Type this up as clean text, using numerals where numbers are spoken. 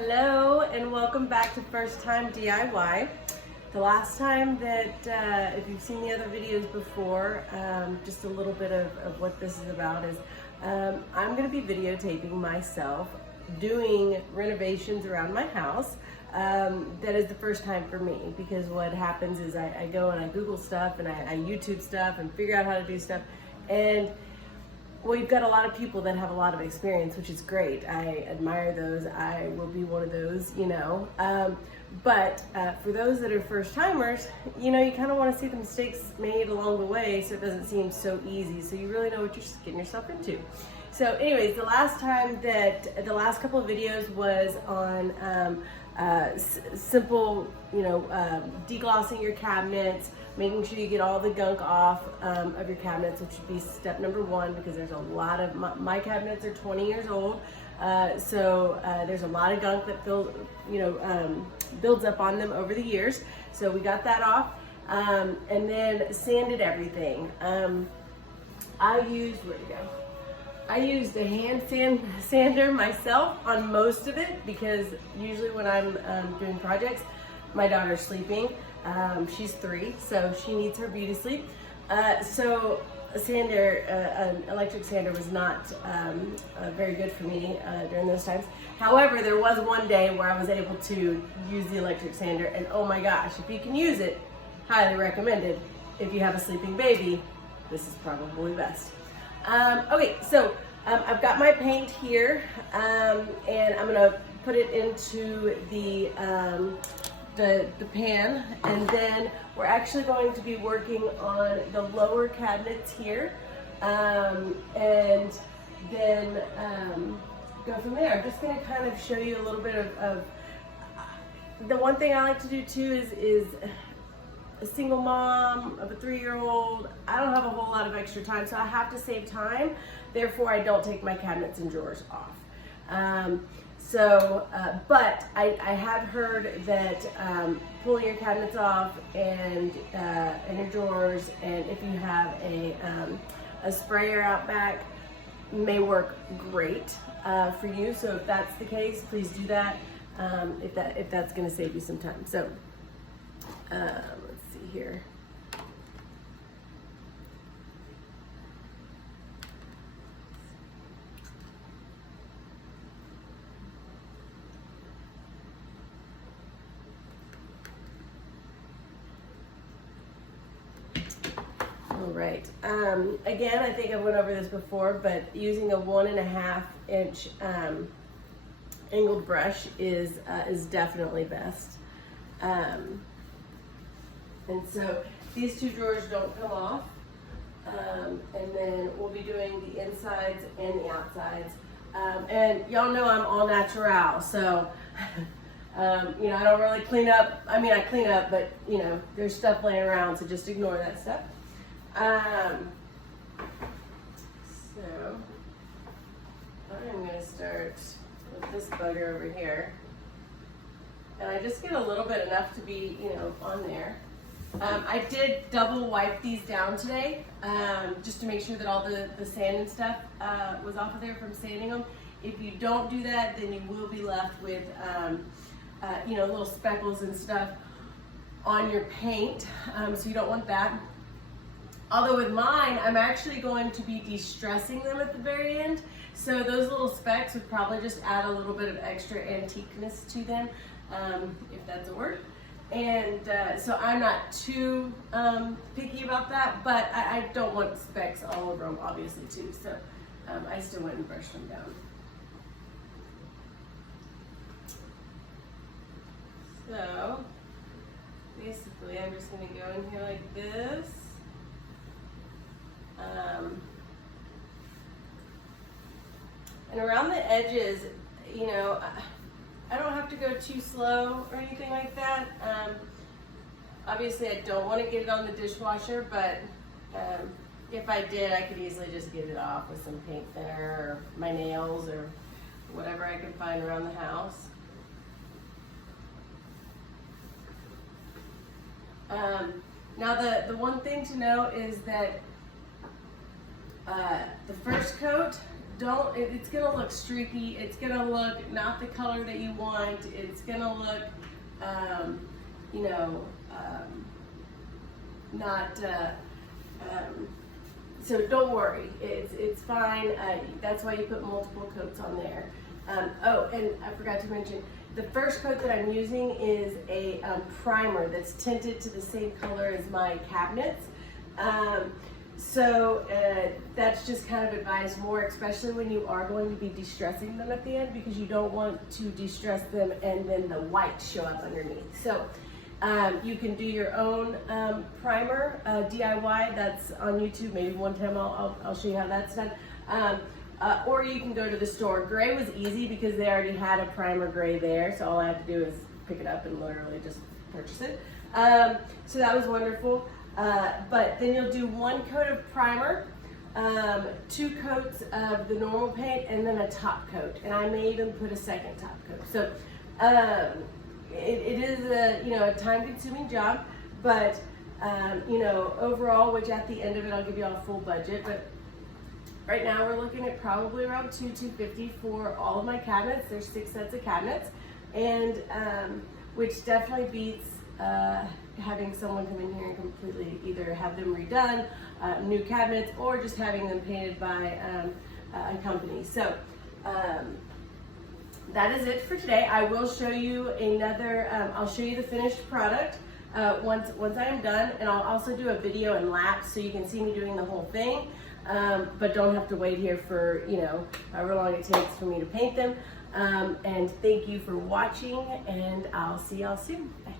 Hello and welcome back to First Time DIY. The last time that, if you've seen the other videos before, just a little bit of what this is about is I'm going to be videotaping myself doing renovations around my house. That is the first time for me, because what happens is I go and I Google stuff and I YouTube stuff and figure out how to do stuff, and well, you've got a lot of people that have a lot of experience, which is great. I admire those. I will be one of those, you know. But for those that are first timers, you know, you kind of want to see the mistakes made along the way so it doesn't seem so easy. So you really know what you're getting yourself into. So anyways, the last couple of videos was on simple, you know, deglossing your cabinets, making sure you get all the gunk off of your cabinets, which would be step number one, because there's a lot of, my cabinets are 20 years old. So there's a lot of gunk that builds up on them over the years. So we got that off, and then sanded everything. I used a hand sander myself on most of it, because usually when I'm doing projects, my daughter's sleeping. She's 3, so she needs her beauty sleep. So a sander, an electric sander was not very good for me during those times. However, there was one day where I was able to use the electric sander, and oh my gosh, if you can use it, highly recommended. If you have a sleeping baby, this is probably best. Okay, so I've got my paint here, and I'm gonna put it into the pan, and then we're actually going to be working on the lower cabinets here, and then go from there. I'm just going to kind of show you a little bit of the one thing I like to do too is a single mom of a 3-year-old. I don't have a whole lot of extra time, so I have to save time. Therefore, I don't take my cabinets and drawers off. But I have heard that pulling your cabinets off and your drawers, and if you have a sprayer out back, may work great for you. So if that's the case, please do that. If that's going to save you some time. So let's see here. All right. Again, I think I went over this before, but using a 1.5 inch angled brush is definitely best. And so these 2 drawers don't come off. And then we'll be doing the insides and the outsides. And y'all know I'm all natural, so you know, I don't really clean up. I mean, I clean up, but you know, there's stuff laying around, so just ignore that stuff. So I'm going to start with this bugger over here, and I just get a little bit, enough to be, you know, on there. I did double wipe these down today, just to make sure that all the sand and stuff was off of there from sanding them. If you don't do that, then you will be left with you know, little speckles and stuff on your paint, so you don't want that. Although with mine, I'm actually going to be de-stressing them at the very end. So those little specks would probably just add a little bit of extra antiqueness to them, if that's a word. And so I'm not too picky about that, but I don't want specks all over them, obviously, too. So I still went and brushed them down. So basically, I'm just going to go in here like this. And around the edges, you know, I don't have to go too slow or anything like that. Obviously, I don't want to get it on the dishwasher, but if I did, I could easily just get it off with some paint thinner or my nails or whatever I could find around the house. Now, the one thing to note is that the first coat it's gonna look streaky. It's gonna look not the color that you want. It's gonna look, you know, not, so don't worry, it's fine. That's why you put multiple coats on there. Oh, and I forgot to mention, the first coat that I'm using is a primer that's tinted to the same color as my cabinets. So that's just kind of advised more, especially when you are going to be de-stressing them at the end, because you don't want to de-stress them and then the white show up underneath. So you can do your own primer, DIY, that's on YouTube. Maybe one time I'll show you how that's done. Or you can go to the store. Gray was easy because they already had a primer gray there, so all I have to do is pick it up and literally just purchase it. So that was wonderful. But then you'll do one coat of primer, 2 coats of the normal paint, and then a top coat. And I may even put a second top coat. So it is a, you know, a time-consuming job, but you know, overall, which at the end of it, I'll give you all a full budget. But right now, we're looking at probably around $250 for all of my cabinets. There's 6 sets of cabinets, and which definitely beats having someone come in here and completely either have them redone, new cabinets, or just having them painted by a company. So that is it for today. I will show you another, I'll show you the finished product once I am done, and I'll also do a video and lapse so you can see me doing the whole thing, but don't have to wait here for, you know, however long it takes for me to paint them. And thank you for watching, and I'll see y'all soon. Bye.